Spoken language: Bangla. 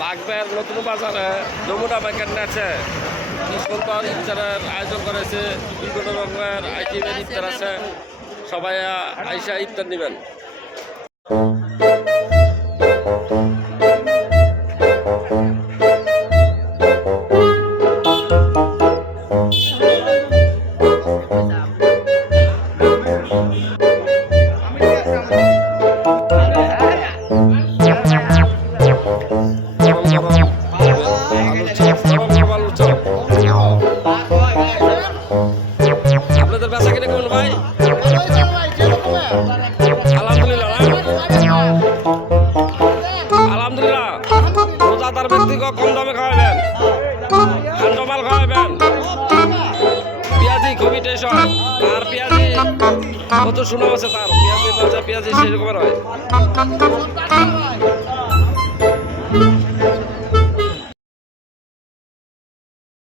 বাগবের নতুন বাজারে যমুনা ব্যাংকের নেছে কি সুন্দর ইফতারের আয়োজন করেছে। বিভিন্ন রকমের আইটেমের ইফতার আছে, সবাই আইসা ইফতার নেবেন। আপনাদের বেচা কিনে কেমন ভাই? আলহামদুলিল্লাহ, আলহামদুলিল্লাহ। রোজাদার ব্যক্তিকে কম দামে খাওয়াবেন, ঠান্ডা মাল খাওয়াবেন। পেঁয়াজি খুবই টেস্ট হয়, আর পেঁয়াজি কত সুনাম আছে তার। পেঁয়াজি পেঁয়াজি সেই রকমের হয়।